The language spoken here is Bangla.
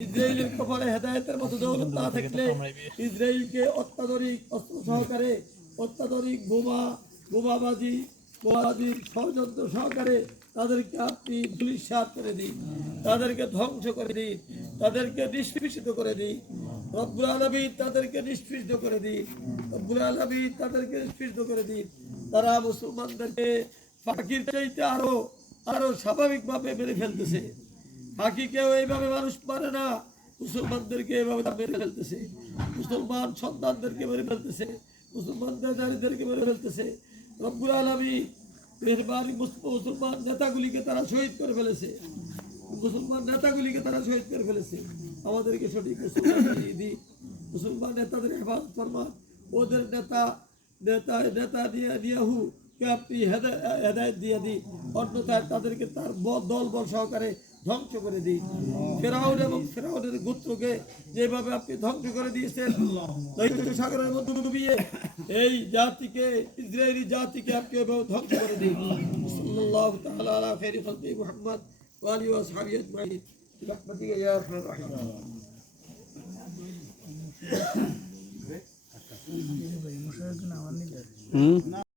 ইসরায়েলের কপালে হেদায়েতের মতো দৌলত না থাকলে ইসরায়েলকে অত্যাধুনিক অস্ত্র সহকারে অত্যাধুনিক বোমা, বোমাবাজি, বোমাবাজির ষড়যন্ত্র সহকারে তাদেরকে আপনি ধুলিসাত করে দিন, তাদেরকে ধ্বংস করে দিন, তাদেরকে নিষ্পৃষিত করে দিন। রব্বুল আলমী তাদেরকে নিষ্পৃষিত করে দিন, রব্বুল আলমী তাদেরকে নিষ্পৃষিত করে দিন। তারা মুসলমানদেরকে পাখির চাইতে আরও আরও স্বাভাবিকভাবে মেরে ফেলতেছে। পাখিকেও এইভাবে মানুষ মারে না। মুসলমানদেরকে এভাবে মেরে ফেলতেছে। মুসলমান সন্তানদেরকে মেরে ফেলতেছে। মুসলমানদের নারীদেরকে মেরে ফেলতেছে। রব্বুল আলমী মেহরবানি মুসলমান নেতাগুলিকে তারা শহীদ করে ফেলেছে। মুসলমান নেতাগুলিকে তারা শহীদ করে ফেলেছে। আমাদেরকে সঠিক মুসলমান নেতাদের হেফাজত ফরমান। ওদের নেতা নেতা নেতা নিয়ে নিয়াহু কে আপনি হেদা- হেদায়েত দিয়ে দিন। অন্যথায় তাদেরকে তার দল বল সহকারে ধ্বংস করে দিয়েছেন। ফেরাউন এবং ফেরাউনের গোত্রকে যেভাবে আপনি ধ্বংস করে দিয়েছেন সাগরের মধ্যে ডুবিয়ে এই জাতিকে, ইসরায়েলি জাতিকে আপনি এভাবে ধ্বংস করে দিয়েছেন। সাল্লাহ তালা ফেরি ফলতে মোহাম্মদ হুম?